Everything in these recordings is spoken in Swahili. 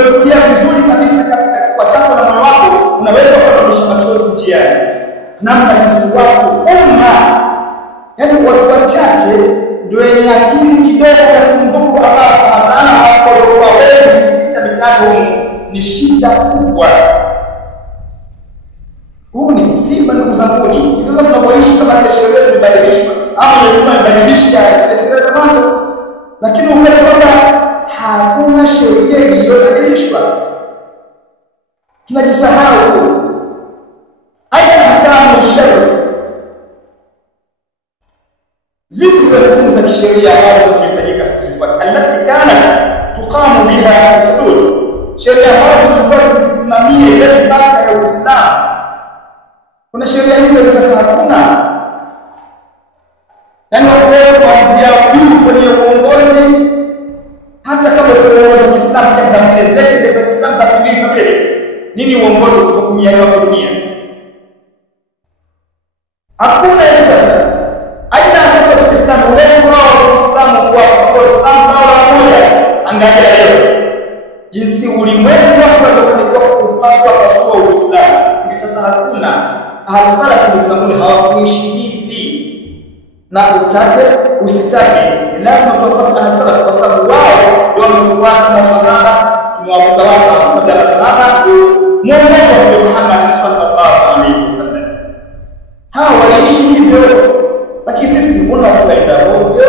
uliotulia vizuri kabisa katika kifua chako na moyo wako, unaweza kudondosha machozi njiani. Namna hizi watu umma, yaani watu wachache ndio wenye akili kidogo ya kumdhuru Allah Subhanahu wa ta'ala, hapo kwa wewe kupita mitano ni shida kubwa. Huu ni msiba ndugu zangu. Sasa tunapoishi kama zile sherehe zimebadilishwa, ama lazima ibadilisha zile sherehe za mwanzo, lakini ukweli kwamba hakuna sheria iliyobadilishwa. Tunajisahau. Aina hakamu sharia, zipi zile hukumu za kisheria ambazo tunahitajika sisi tufuate, allati kanat tuqamu biha hudud, sheria ambazo zilikuwa zikisimamia ile mipaka ya Uislamu. Kuna sheria hizo sasa hakuna. Yaani wao kuanzia juu kwenye uongozi, hata kama uongozi wa Kiislamu kabla zile sheria za Kiislamu za kuishi na vile nini uongozi kuhukumia kwa dunia. Hakuna hivi sasa. Aina sasa Kiislamu unaweza Uislamu kwa Uislamu bora moja. Angalia leo jinsi ulimwengu unavyofanikiwa kupaswa pasua Uislamu. Hivi sasa hakuna Ahlusalaf ndugu zangu hawakuishi hivi. Na utake usitake lazima tuwafuate Ahlusalaf kwa sababu wao ndio wamefuata maswahaba, tumewafuata wao kabla ya maswahaba, mwongozo wa Muhammad sallallahu alaihi wasallam. Hao waliishi hivyo, lakini sisi mbona tunaenda ovyo?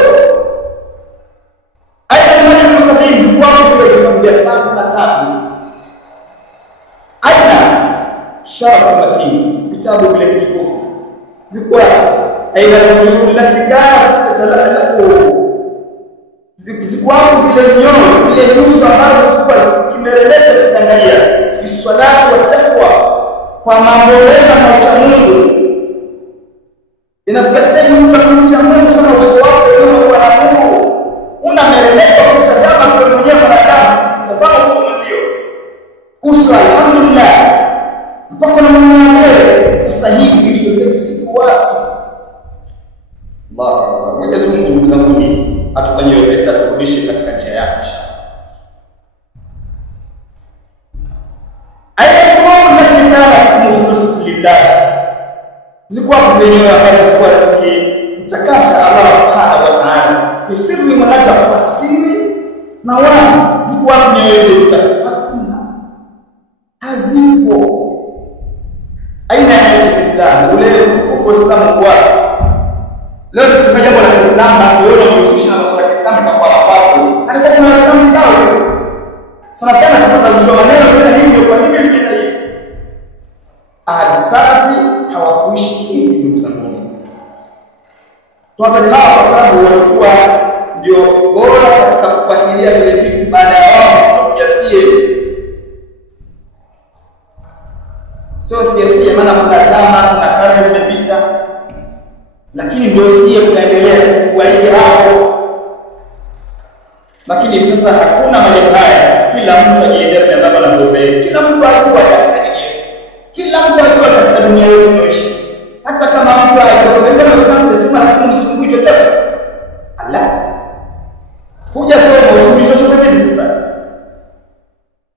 Aina moja tutatini kwa vile vitabu vya tangu na tangu. Aina sharafu matini, vitabu vile vitukufu viko aina ndio latika sitatalalaku vikwa zile nyoyo zile nyuso ambazo zilikuwa zikimereleza ziangalia iswala wa takwa kwa mambo mema na ucha Mungu. Inafika stage mtu akimcha Mungu sana uso wake unakuwa na Mungu, unamereleza kutazama tu mwenyewe mwanadamu, tazama uso mwenzio, uso alhamdulillah mpaka na mwenyewe. Sasa hivi uso zetu ziko wapi? Allahu Akbar. Mwenyezi Mungu ndugu zangu atufanyie pesa turudishe katika njia yake inshallah. Aina mambo katika ismu lillah zikuwa zenyewe ambazo kwa zikimtakasha Allah Subhanahu wa Ta'ala fi sirri manaja kwa siri na wazi, zikuwa nyoyo sasa hakuna, hazipo. Aina ya Islam ule mtukufu wa Islam kwa leo katika jambo la Islam basi wewe unahusisha na masuala ya Islam kwa watu anakuwa na Islam ndio sana sana tutazishwa maneno tena hivi kwa hivi ndio hivi. Ahlusalaf hawakuishi hivi ndugu zangu. Tunataja hawa kwa sababu walikuwa ndio bora katika kufuatilia vile vitu baada ya wao kujasie. Sio siasia maana kuna zama kuna karne zimepita, lakini ndio sie tunaendelea sisi tuwaige hapo. Lakini hivi sasa hakuna mambo haya, kila mtu ajiendelee na baba na mdoza yake. Kila mtu alikuwa katika dini yetu, kila mtu alikuwa katika dunia yetu tunaishi. Hata kama mtu alikuwa mbele ya Uislamu sema hakuna msumbui chochote. Allah kuja soma usumbui chochote hivi sasa.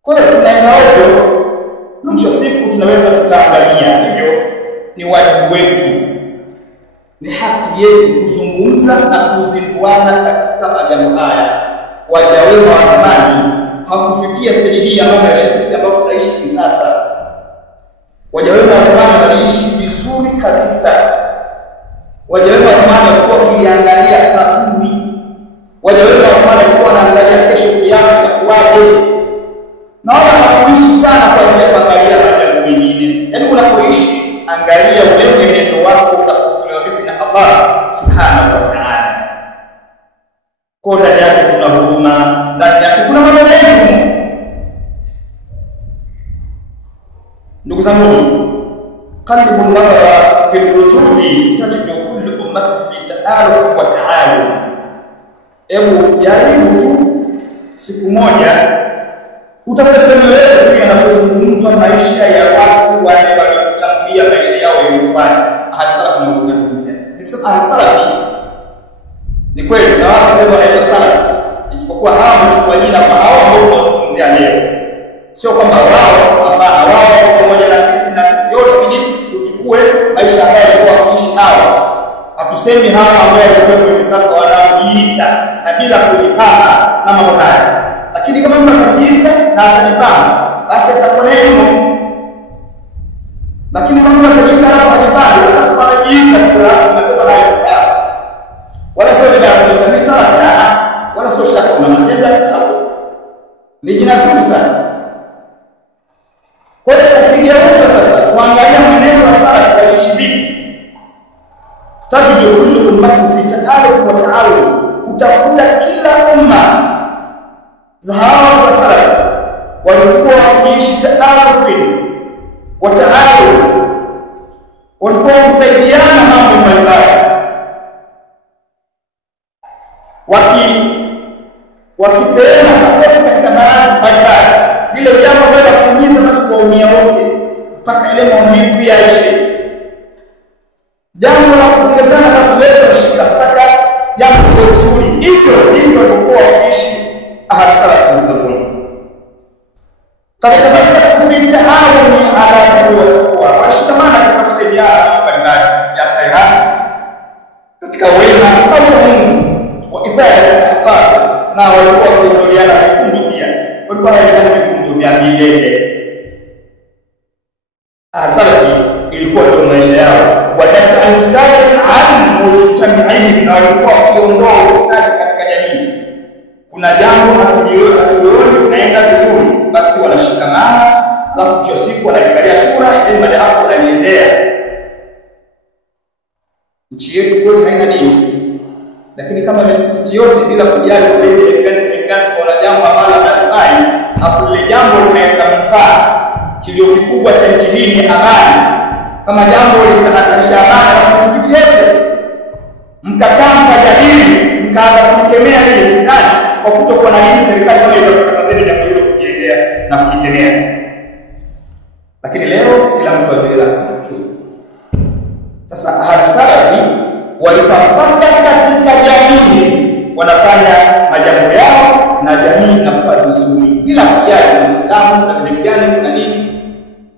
Kwa hiyo tunaenda ovyo, na mwisho siku tunaweza tukaangalia. Hivyo ni wajibu wetu, ni haki yetu kuzungumza na kuzinduana katika majambo haya. Waja wema wa zamani hawakufikia stage hii ambayo sisi ambao tunaishi hivi sasa. Waja wema wa zamani waliishi vizuri kabisa. Waja wema wa zamani walikuwa wakiangalia kaburi. Waja wema wa zamani walikuwa wanaangalia kesho kiyama itakuwaje. Na wala hakuishi sana kwa ajili ya kuangalia mambo mengine. Yaani unapoishi angalia ule mwenendo wako utakuwa vipi na Allah Subhanahu wa Ta'ala. Kwa ndani yake kuna huruma, ndani yake kuna mambo mengi. Ndugu zangu, qalbu nadhara fi al-wujudi tajidu kullu ummati fi ta'aruf wa ta'alum. Hebu jaribu tu siku moja utafasiri wewe tu yanapozungumzwa maisha ya watu wale waliotutangulia maisha yao yalikuwa Ahlusalaf na kuzungumzia. Nikisema Ahlusalaf ni kweli na watu sasa wanaitwa salaf, isipokuwa hawa wamechukua jina kwa hao ambao tunazungumzia leo. Sio kwamba wao, hapana, wao pamoja na sisi wote ili tuchukue maisha ambayo walikuwa wakiishi hao. Hatusemi hawa ambao walikuwa hivi sasa wanajiita na bila kujipanga na mambo haya. Lakini kama mtu atajiita na atajipanga, basi atakuwa na elimu. Lakini kama mtu atajiita na hajipanga, sasa kama anajiita tu na matendo hayo wala sio bila kuleta misala, wala sio shaka na matendo ya safi. Ni jinasibu sana. Kwa hiyo ukigeuza sasa kuangalia mwenendo wa sala kwa ishirini, tajidu kullu ummati fi ta'aluf wa ta'awun, utakuta kila umma za hawa wa sala walikuwa wakiishi ta'aluf wa ta'awun, walikuwa wakisaidiana mambo mbalimbali, wakipeana support katika baadhi mbalimbali. Ile jambo ambalo kuumiza basi waumia wote mpaka ile maumivu yaishe. Jambo la kupongezana basi leo tushika mpaka jambo liko vizuri. Hivyo walikuwa wakiishi ahad salaf mzabuni. Katika basi kufita hayo ni ala wa taqwa. Washikamana katika kusaidiana mbalimbali ya khairat, katika wema au Mungu wa isaada tahqiq, na walikuwa wakiondoliana vifungo pia. Walikuwa hawana vifungo vya milele. Salafi ilikuwa ndio maisha yao. Wadafa al-fisadi an mujtami'ihim, na walikuwa wakiondoa ufisadi katika jamii. Kuna jambo hatulioni tunaenda vizuri, basi wanashikamana, alafu kesho siku wanakalia shura, ili baada hapo wanaendelea. Nchi yetu kweli haina dini, lakini kama misikiti yote bila kujali ubebe gani kwa jambo ambalo halifai, afu ile jambo linaleta manufaa, kilio kikubwa cha nchi hii ni amani. Kama jambo litahatarisha amani na misikiti yote, mkakaa mkajadili, mkaanza kukemea ile serikali kwa kutokuwa na dini, serikali kama itakatazeni jambo hilo kujengea na kujengea. Lakini leo kila mtu ajira haki. Sasa ahad-salafi walipapata katika jamii, wanafanya majambo yao na jamii inakuwa vizuri bila kujali na Muislamu na dhehebu gani na nini.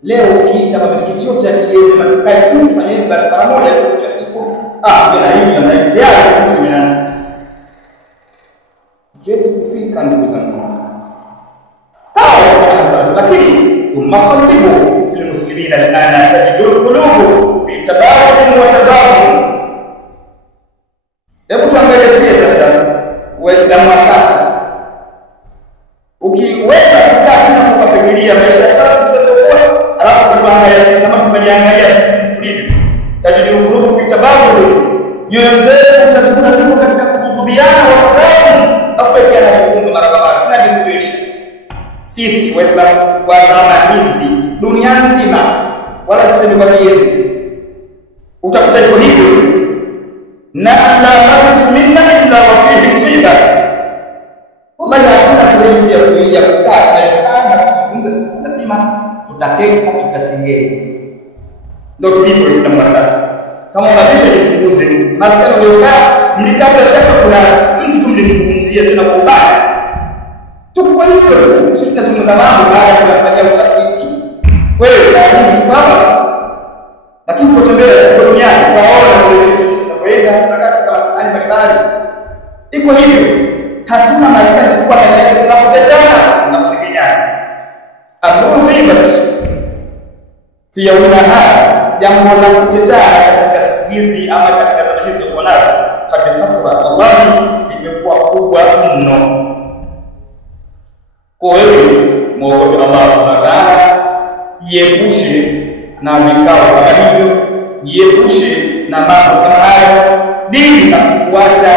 Leo ukiita misikiti yote ya Kigezi na tukae tufanye hivi basi mara moja tu kwa siku, bila hivi na tayari tumeanza. Tuwezi kufika ndugu zangu. Lakini thumma qallibu fil muslimina al'ana tajidu al-qulubu fi tabarum wa tadahum. Hebu tuangalie sasa Waislamu wa sasa. Ukiweza kukaa chini na kufikiria maisha ya sasa kusema, alafu tuangalie sasa kama tumejiangalia sisi tulivyo. Tajidu al-qulubu fi tabarum. Nyoyo zetu tazikunazimu katika kukudhiana wa kudhamu, hapo pia na vifungo mara kwa mara na discretion. Sisi Waislamu wa zama hizi dunia nzima, wala sisi kwa hizi, utakuta iko hivyo tu. Na la tusminna illa wa fihi qiba. Wallahi hatuna sehemu ya kuja kukaa na kuzungumza sema tutateta tutasengenya. Ndio tulivyo Waislamu wa sasa. Kama unabisha jichunguze, maskani uliokaa mlikabla shaka kuna mtu tu mlimzungumzia tena kwa ubaya. Tuko hivyo tu, sisi tunazungumza mambo baada ya kufanya utafiti. Wewe na mtu baba, lakini tutembea sasa duniani tunaona vile vitu vinavyoenda mpaka katika maskani mbalimbali. Iko hivyo. Hatuna maskani sikuwa ndani yake tunapotetana na kusikinyana. Amru ghibat fi yawmina hada, jambo la kutetana katika siku hizi ama katika zama hizo kuonazo kad kathura, wallahi limekuwa kubwa mno. Kwa hiyo muogope Allah Subhanahu wa Ta'ala, jiepushe na vikao kama hivyo, jiepushe na mambo kama hayo, dini na kufuata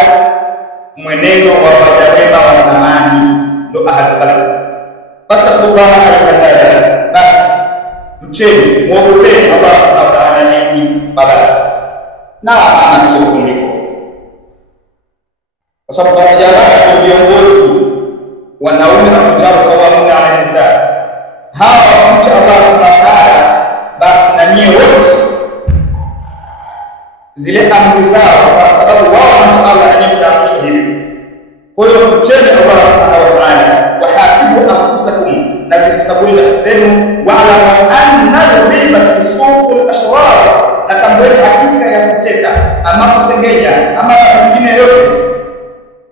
mwenendo wa wajawema wa zamani, ndo ahad-salaf. Fattaqullaha ayyuhalladhina, bas mcheni muogopeni Allah Subhanahu wa Ta'ala nini baba na ana hiyo kuliko, kwa sababu kwa jamaa viongozi wanaume na mtaro kawamuna ala nisa, hawa mcha Allah Subhanahu wa Ta'ala, basi na nyie wote zile amri zao, kwa sababu wao mcha Allah na nyie mtaamrisha hivi. Kwa hiyo mcheni Allah Subhanahu wa Ta'ala, wahasibu anfusakum, na zihesabuni kuteta ama kusengenya ama mwingine yote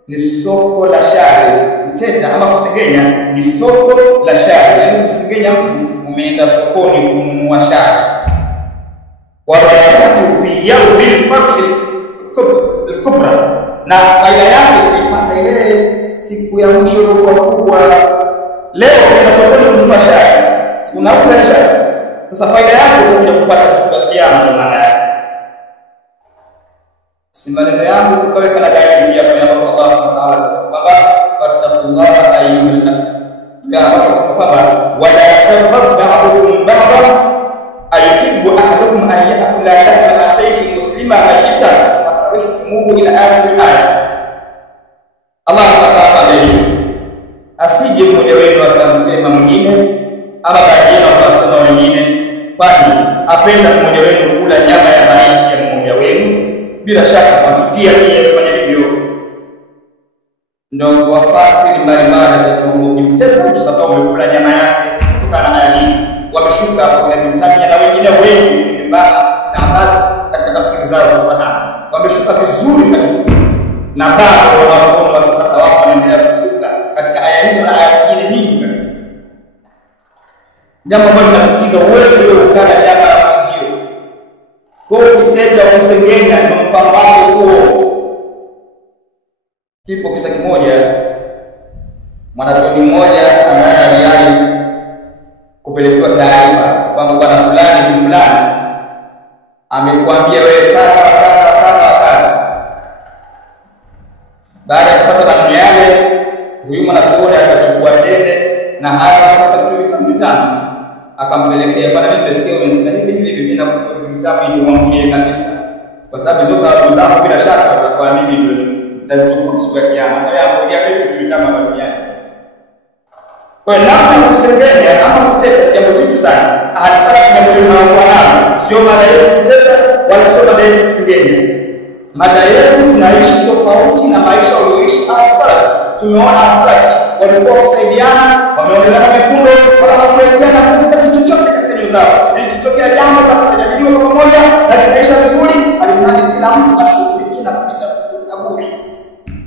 ni soko la shari. Kuteta ama kusengenya ni soko la shari. Yaani kusengenya mtu umeenda sokoni kununua shari. Wa rayatu fi yawmil fadl al-kubra, na faida yake itaipata ile siku ya mwisho kubwa. Leo unaenda sokoni kununua shari, unauza shari. Sasa faida yake utakuja kupata siku ya kiyama. Ndio maana yake. Si maneno yangu tukaweka na dalili pia kwa Allah Subhanahu wa ta'ala, kusema wattaqullaha ayyuhal mu'minun, kusema kwamba wala taghdab ba'dukum ba'dan ayuhibbu ahadukum an ya'kula lahma akhihi muslima mayitan fakarihtumuhu ila akhir al-aya. Allah Subhanahu wa ta'ala asije mmoja wenu akamsema mwingine ama baadhi wakasema wengine, kwani apenda mmoja wenu kula nyama ya maiti ya mmoja wenu, bila shaka matukia yeye kufanya hivyo. Ndio wafasiri mbalimbali wanasema ukimteta mtu sasa umekula nyama yake kutokana na aya hii. Wameshuka hapo kwa mtaji na wengine wengi na basi katika tafsiri zao za Qur'an. Wameshuka vizuri kabisa. Na bado wanaona wa sasa wao wanaendelea kushuka katika aya hizo na aya zingine nyingi kabisa. Jambo ambalo linatukiza uwezo wewe ukala nyama ya mwenzio. Kwa kuteta ukisengenya ndio mfano wake huo. Kipo kisa kimoja, mwanachuoni mmoja anaye kupelekewa taarifa kwamba bwana fulani ni fulani amekuambia wewe kadha. Baada ya kupata maneno yale, huyu mwanachuoni akachukua tende na akapata vitu vitamu akampelekea, bwana mimi nimesikia umesema hivi mimi nakupa vitu vitamu ili uamue kabisa, kwa sababu hizo thawabu zako bila shaka utakuwa mimi ndio nitazitoa siku ya kiyama. Sasa ngoja tu vitu vitamu hapa duniani basi. Kwa namna kusengenya ama kuteta jambo zito sana. Ahadi sana tunamwona hawa nao. Sio mada yetu kuteta wala sio mada yetu kusengenya. Mada yetu tunaishi tofauti na maisha walioishi ahadi sana. Tumeona ahadi walikuwa kusaidiana, wameongelana vifundo, wala hawakuingiana kukuta kitu chochote katika nyoyo zao. Ikitokea jambo basi tunajadiliwa kwa pamoja na litaisha vizuri, alimradi kila mtu ashughulikie na kutafuta kaburi.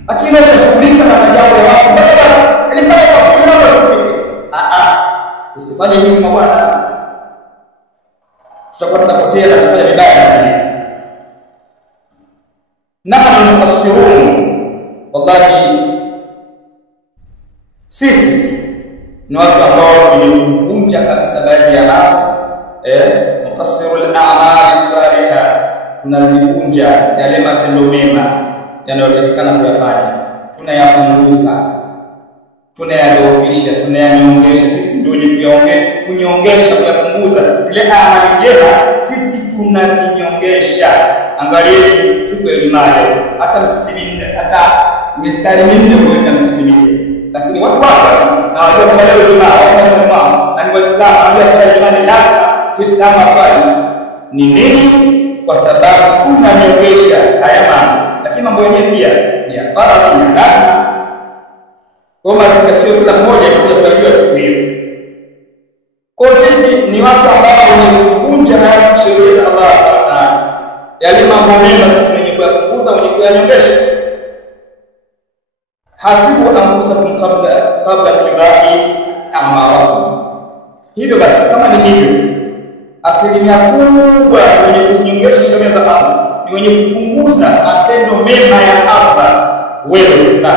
Lakini tunashughulika na jambo la watu basi ili pale kwa mambo kufika. Usifanye hivi bwana. Tutakuwa tunapotea na kufanya vibaya. Nahnu muqassirun, wallahi sisi ni watu ambao tumevunja kabisa baadhi ya mambo. Muqassirul a'mal salihah, tunazivunja yale matendo mema yanayotakikana kuyafanya, tunayapunguza, tunayadhoofisha, tunayanyongesha. Sisi ndio wenye kunyongesha, kuyapunguza zile amali njema, sisi tunazinyongesha. Angalieni siku ya Ijumaa, hata msikiti minne, hata mistari minne huenda msitimize, lakini watu wako na wajua kwamba leo Ijumaa wao na ni Waislamu, ambao swala ya Ijumaa ni lazima Uislamu aswali. Ni nini? Kwa sababu tunanyongesha haya mambo, lakini mambo yenyewe pia ni ya faradhi na lazima. Kwa mazingatio kila mmoja kujua siku hiyo. Kwa sisi ni watu ambao wenye kuvunja haya sheria za Allah Subhanahu wa ta'ala. Yale mambo mema sisi wenye kuyapunguza, wenye kuyanyongesha. Hasibu anfusakum qabla qada'i a'marakum. Hivyo basi kama ni hivyo, asilimia kubwa wenye kuzinyongesha sheria za Allah ni wenye kupunguza matendo mema ya Allah. Wewe sasa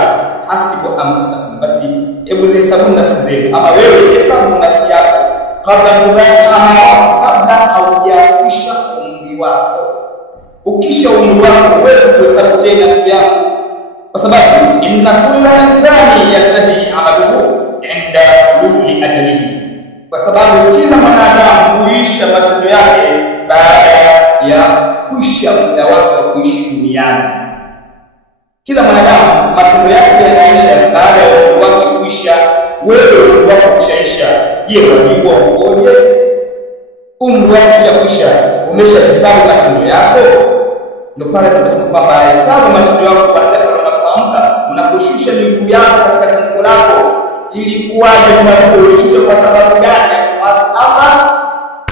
hasibu anfusakum, basi hebu zihesabu nafsi zenu, ama wewe hesabu nafsi yako kabla kabla haujakwisha umri wako. Ukisha umri wako huwezi kuhesabu tena ndugu yangu, kwa sababu inna kulla insani yantahi amaluhu inda hululi ajalihi, kwa sababu kila mwanadamu huisha matendo yake baada ya kuisha muda wake wa kuishi duniani. Kila mwanadamu matendo yake yanaisha baada ya umri wake kuisha. Wewe wako kushaisha, je, wajua ukoje? Umri wako kuisha, umeshahesabu matendo yako? Ndio pale tunasema kwamba hesabu matendo yako kwanza pale unapoamka, unaposhusha miguu yako katika tandiko lako, ili kuwaje kwa ulishusha kwa sababu gani? Kwa Allah,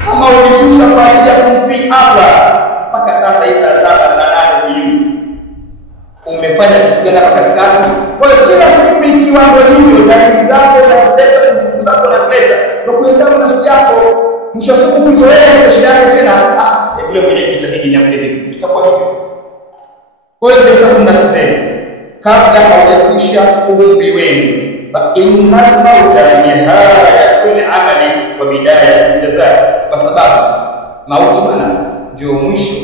kama ulishusha kwa ajili ya kumtii Allah, mpaka sasa hii saa 7 saa 8 sijui umefanya kitu gani hapa katikati? Kwa hiyo kila siku ikiwa ndio hivyo, dalili zako unazileta, nguvu zako unazileta, ndio kuhesabu nafsi yako. Mwisho siku kuzoea kesho yake tena, ile mwenye kitahidi ni ambaye hivi itakuwa hivyo. Kwa hiyo hesabu nafsi zenu kabla haujakwisha umri wenu. Fa innal mauta nihayatul amali wa bidayatul jazaa, kwa sababu mauti bwana ndio mwisho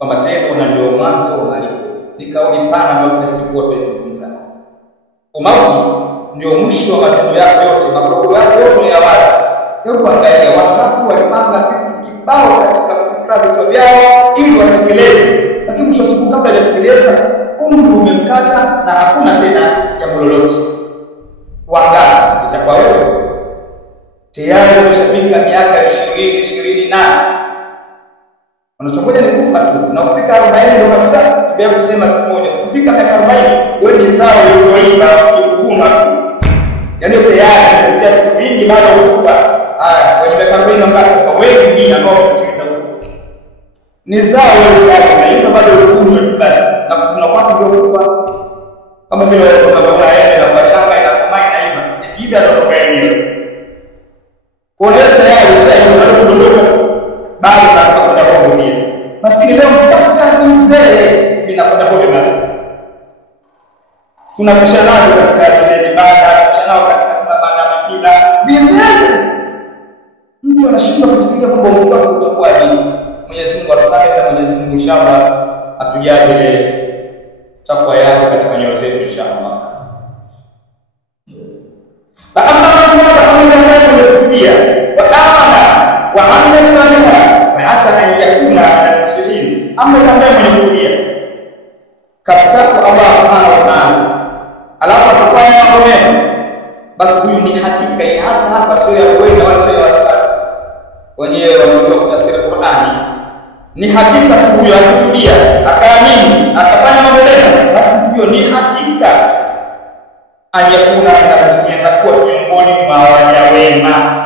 wa matendo na ndio mwanzo wa malipo. Ni kauli pana ambayo kila siku watu wazungumza. Mauti ndio mwisho wa matendo yako yote, makorokoro yako yote uliyawaza. Hebu angalia wangapi walipanga vitu kibao katika fikra vichwa vyao ili watekeleze, lakini mwisho siku kabla hajatekeleza umri umemkata na hakuna tena jambo lolote. Wangapi? Itakuwa wewe tayari umeshafika miaka 20 na unachongoja ni kufa tu, na ukifika 40 ndio kabisa tubia kusema siku moja. Ukifika miaka 40 wewe ni sawa ulioiba ukivuna tu, yaani tayari umetia vitu vingi bado ukufa. Kwenye miaka 40 ngapi kwa wewe ni ambao umetimiza huko ni sawa wewe tayari unaiba bado ukivuna tu basi, na kuvuna kwako ndio kufa. Kama vile wewe unaona yeye na kuachanga inakomaa inaiva ikiiva ndio kwa yenyewe. Kwa hiyo tayari ushaona kudondoka bado tunakwenda huko pia. Maskini leo mpaka vizee vinakwenda huko bado. Tunapishana nao katika ile ibada, tunapishana nao katika sababu mpira. Vizee mtu anashindwa kufikiria kwamba Mungu wake utakuwa nini. Mwenyezi Mungu atusamehe na Mwenyezi Mungu inshallah atujaze ile takwa yake katika nyoyo zetu inshallah. Fa amma man taba amana kutubia wa amana wa amila salihan fa asa an yakuna min al-muslimin. Amma kama mwenye kutubia kabisa kwa Allah subhanahu wa ta'ala alafu akafanya mambo mema, basi huyu ni hakika ya hasa hapa, sio ya kwenda wala sio ya wasiwasi. Wenyewe wanajua kutafsiri Qur'ani. Ni hakika tu huyo akitubia akaamini akafanya mambo mema, basi mtu huyo ni hakika ayakuna na kuwa miongoni mwa waja wema.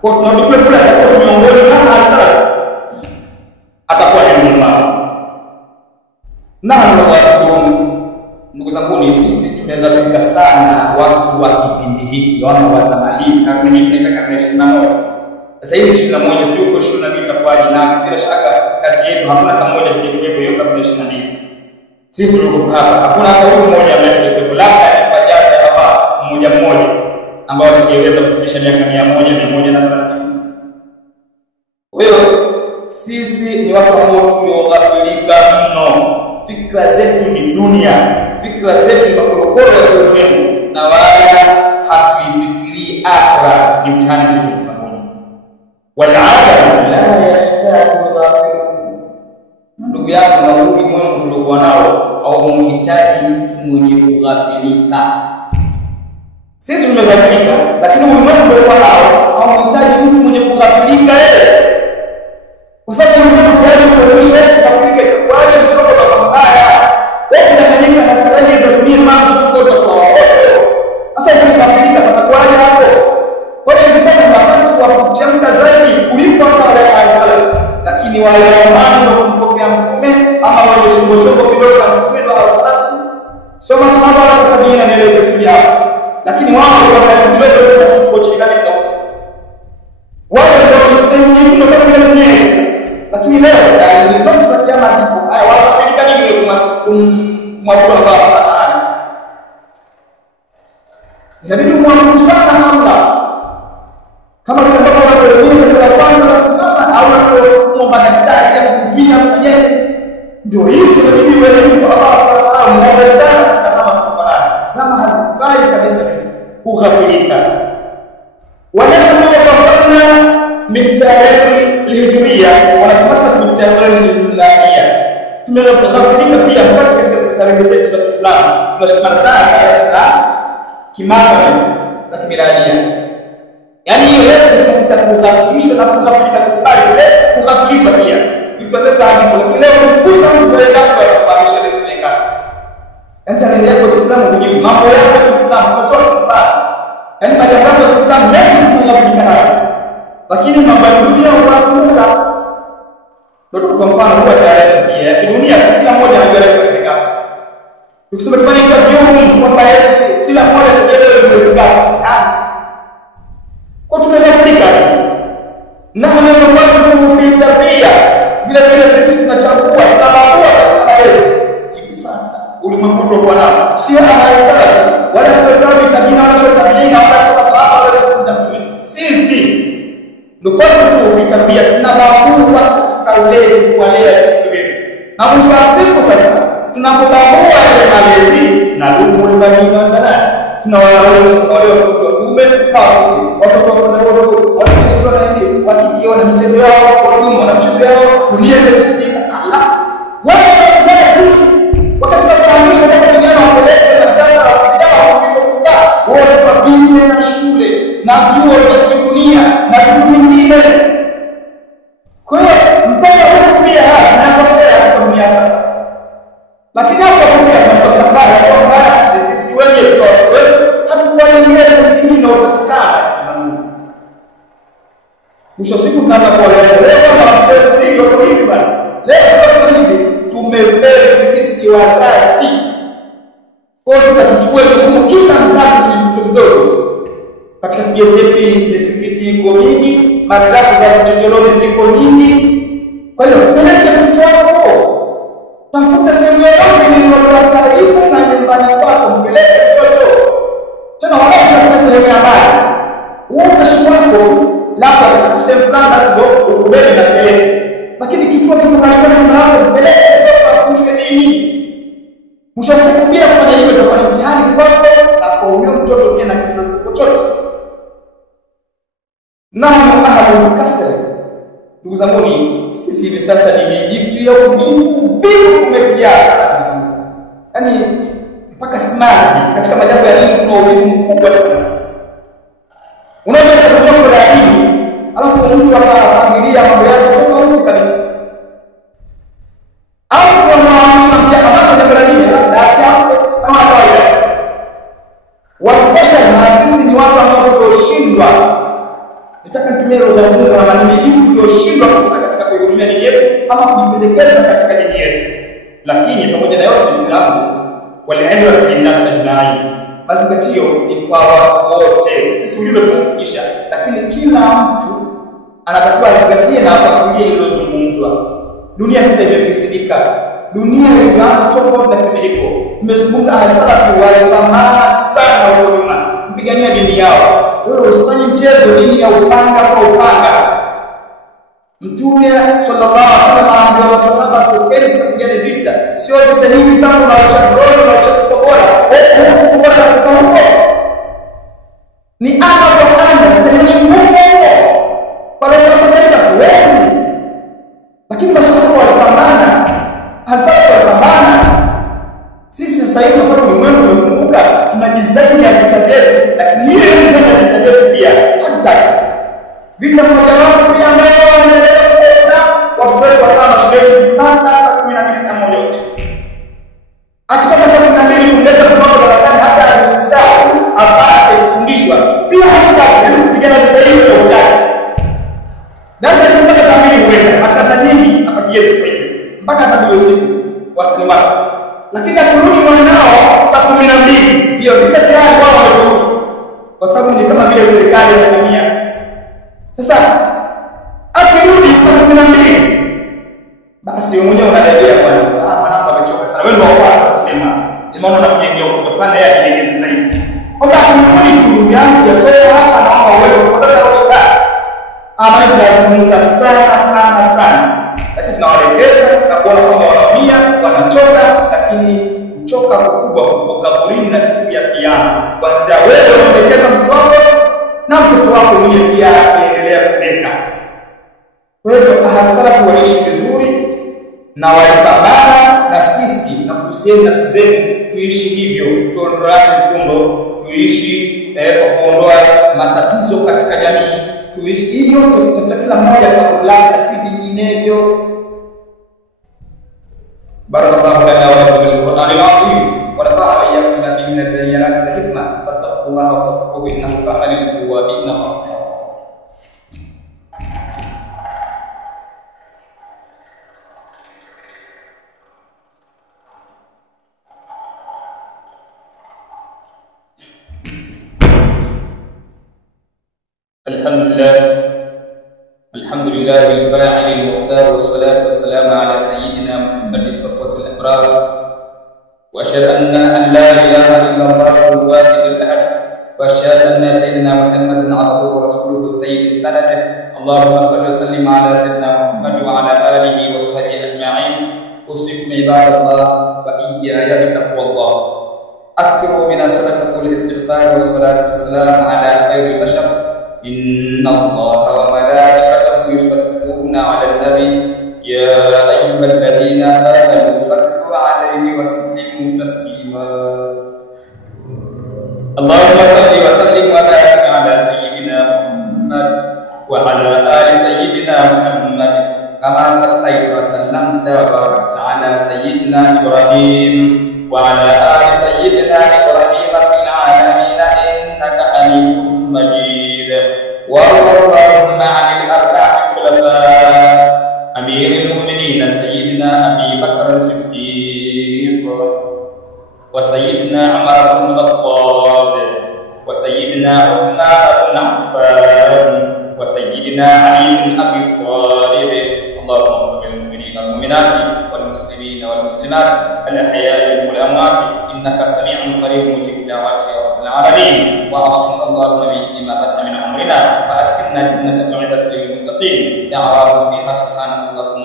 Kwa tunadukule kula atakuwa miongoni kama al-salaf, atakuwa ni mwema. Na ndio ndugu zangu, ni sisi tumedhalilika sana watu wa kipindi hiki, wana wa zama hii, karne hii inaitwa karne 21. Sasa hivi 21 sio uko 22 itakuwaje? Na bila shaka kati yetu hakuna hata mmoja tukikuwepo hiyo karne 22. Sisi tuko hapa, hakuna hata mmoja ambaye tukikuwepo, labda tupajaza hapa mmoja ambao tukiweza kufikisha miaka 100 130. Kwa hiyo sisi ni watu ambao tulioghafilika mno. Fikra zetu ni dunia, fikra zetu ni makorokoro ya ulimwengu, na wala hatuifikirii akhira. Ni mtihani mzito kwa wal-alam la yahtaju ghafilun. Ndugu yangu, na ulimwengu tuliokuwa nao au muhitaji mtu mwenye kughafilika. Sisi tumeghafilika, lakini ulimwengu uliokuwa nao au muhitaji mtu mwenye kughafilika yeye, kwa sababu ulimwengu tayari umeonyesha kughafilika itakuwaje mchoko kwa mbaya. Wewe unafanyika na starehe za dunia, mambo shukota kwa wao. Sasa ukighafilika utakuwaje hapo? Kwa hiyo hivi sasa ni wakati wa kuchemka zaidi kuliko hata wale al-salaf, lakini wale ambao kumpokea mtume ama wale shongo kidogo na mtume wa al-salaf sio masahaba wala tabiina na ile kufikia hapo, lakini wao wakati kidogo na sisi tuko chini kabisa. Wao ndio mtendeni ndio kama dunia sasa, lakini leo dalili zote za kiyama zipo. Haya wanafika nini kumwabudu Allah subhanahu wa ta'ala? Inabidi muabudu sana Allah. Kama vile ambavyo wanapoelekea kwa kwanza basi kama au unapoomba daktari akuhudumia mfanyaje, ndio hivi inabidi wewe kwa Allah subhanahu wa ta'ala muombe sana katika zama tunazo. Zama hazifai kabisa kughafilika. Wanahnu wafaqna min tarehe lihijria wanatamasa min tarehe milania. Tumeghafilika pia mpaka katika tarehe zetu za Kiislamu tunashikamana sana tarehe za kimaka za kimiladia. Yaani hiyo yote katika kughafilishwa na kughafilika kubali kule kughafilishwa pia. Vitu vyote hapo, lakini leo kukusa mtu kwa yako atafahamisha ile kineka. Yaani tarehe yako ya Kiislamu hujui, mambo yako ya Kiislamu unatoa kufanya. Yaani majambo yako ya Kiislamu mengi kughafilika nayo. Lakini mambo ya dunia unakumbuka. Ndio kwa mfano huwa tarehe ya kidunia kila mmoja anajua tarehe ngapi. Tukisema tufanye interview kwamba kila mmoja atajua mwezi ngapi. Kwa tumehafika tu. Na hamna fi tabia. Vile vile sisi tunachagua tunabagua katika malezi. Hivi sasa ulimwengu tulikuwa nao sio ahadi salafi wala sio tabia wala sio tabia wala sio sahaba wala sio mtume. Sisi nufatu fi tabia tunabagua katika ulezi kuwalea watoto wetu. Na mwisho wa siku sasa tunapobagua ile malezi na dumu libanina na banat tunawalaumu sasa wale watoto wa kiume watoto wa kiume watoto wa nini wakikiwa na michezo yao wa kiume na michezo yao dunia imefikia Allah wewe mzazi wakati tunafahamishwa kwamba vijana wapeleke madrasa vijana wafundishwe Uislamu wao kwa bize na shule na vyuo vya kidunia na vitu vingine. Kwa hiyo mpaka huko pia hapa na kosea katika dunia sasa. Lakini hapo pia tunatafuta mbaya kwamba sisi wenyewe kwa watu wetu hatukuwaelekea msingi na utakikana za Mungu. Mwisho siku tunaanza kuwaelekea na watu wetu kwa hivi bwana. Leo sio hivi tumefeli sisi wazazi. Kwa hiyo tuchukue jukumu kila mzazi ni mtoto mdogo. Katika kiasi yetu hii misikiti iko mingi, madrasa za vichochoroni ziko nyingi. Kwa hiyo peleke mtoto wako. Tafuta sehemu yoyote iliyo karibu na nyumbani kwako mpeleke mtoto. Tena wala tafuta sehemu ya mbali. Wewe utashughulika tu. Labda katika sehemu fulani basi ndio ukubebe na peleke. Lakini kituo kiko karibu na nyumba yako mpeleke mtoto afundishwe dini. Mwisho wa siku bila kufanya hivyo itakuwa ni mtihani kwako na kwa huyo mtoto pia na kizazi chako chote. Naam ahlu kasr. Ndugu zangu sisi hivi sasa ni Egypt ya uvivu tumetujaa sana ndugu zangu. Yaani mpaka simanzi katika majambo ya dini kuna uvivu mkubwa sana. Unaweza kusema kwa dini alafu mtu akapangilia mambo yake tofauti kabisa. Au tunaamsha mtahamasa na barabara alafu dasi hapo kama kawaida. Wakufasha na sisi ni watu ambao tulioshindwa. Nataka nitumie lugha ngumu ama ni kitu tulioshindwa kabisa katika kuhudumia dini yetu ama kujipendekeza katika dini yetu. Lakini pamoja na yote ndugu zangu walienda kwa nasa ajmai. Mazingatio ni kwa watu wote. Sisi ujumbe tunafikisha lakini kila mtu anatakiwa azingatie na afuatilie lililozungumzwa. Dunia sasa imefisidika. Dunia imeanza tofauti na kipindi hiko. Tumezungumza ahadi salafi walipambana sana huko nyuma kupigania dini yao. Wewe usifanye mchezo dini ya upanga kwa upanga. Mtume sallallahu alaihi wasallam anaambia maswahaba tokeni tukapigane vita. Sio vita hivi sasa unaosha roho na unaosha bora. Huko bora huko. Ni ana kwa ana vita ni ngumu. Kwa hiyo sasa hivi hatuwezi. Lakini maswahaba walipambana. Hasa walipambana. Sisi sasa hivi kwa sababu ulimwengu umefunguka tuna design ya vita vyetu lakini hiyo design ya vita vyetu pia hatutaki. Vita moja wapo pia ambayo wanaendelea kuweza watoto wetu wakawa shuleni mpaka saa 12 saa 1 usiku. Akitoka saa 12 kumleta mtoto wako darasani hata nusu saa apate kufundishwa pia hatutaki kupigana vita hiyo kwa utaki. Darasa ni mpaka saa 2 huenda hata saa nyingi apatie siku hiyo mpaka saa 2 usiku wasilimana. Lakini akirudi mwanao saa 12 hiyo vita tayari wao wamefuruka. Kwa sababu ni kama vile serikali ya Samia. Sasa akirudi saa 12 basi wewe mwenyewe unarejea kwanza. Mwanangu amechoka sana. Wewe ndio waanza kusema. Imamu anakujengea ukafanya yeye ajilegeze zaidi. Kwamba akirudi tu ndugu yangu ya soa hapa naomba wewe kutoka roho sana. Ama tunazungumza sana. Lakini tunawaelekeza na kuona kwamba wanaumia, wanachoka, lakini kuchoka kukubwa kuko kaburini na siku ya kiyama. Kwanza wewe unaelekeza mtoto wako na mtoto wako mwenyewe pia aendelea kuleka. Kwa hivyo ahasalafu waliishi vizuri na walipambana na sisi na kusema nafsi zetu tuishi hivyo, tuondoe vifundo, tuishi kwa kuondoa matatizo katika jamii, tuishi hii yote kutafuta kila mmoja kwa kulala na si vinginevyo. Barakallahu lana wa lakum bil Qur'anil azim wa nafa'ana wa iyyakum bima fihi min al-bayyinati wal hikma fastaghfirullaha wastaghfiruhu innahu kana lil tawwabin ghafura. الحمد لله الفاعل المختار، والصلاة والسلام على سيدنا محمد صفوة الأبرار، وأشهد أن لا إله إلا الله الواحد الأحد، وأشهد أن سيدنا محمدا عبده ورسوله السيد السند. اللهم صل وسلم على سيدنا محمد وعلى آله وصحبه أجمعين. أوصيكم عباد الله وإياي بتقوى الله. أكثروا من الصدقة والاستغفار والصلاة والسلام على خير البشر. إن الله وملائكته يصلون على النبي يا أيها الذين آمنوا صلوا عليه وسلموا تسليما. اللهم صل وسلم وبارك على سيدنا محمد وعلى آل سيدنا محمد كما صليت وسلمت وباركت على سيدنا إبراهيم وعلى آل سيدنا إبراهيم في العالمين إنك حميد مجيد. وارض اللهم عن الأربعة الخلفاء أمير المؤمنين سيدنا أبي بكر الصديق، وسيدنا عمر بن الخطاب، وسيدنا عثمان بن عفان، وسيدنا علي بن أبي طالب. اللهم اغفر للمؤمنين والمؤمنات والمسلمين والمسلمات الأحياء منهم والأموات إنك سميع قريب مجيب الدعوات يا رب العالمين. وعصمنا اللهم به فيما بقي من عمرنا، وأسكننا جنة المعدة للمتقين دعواهم فيها سبحانك اللهم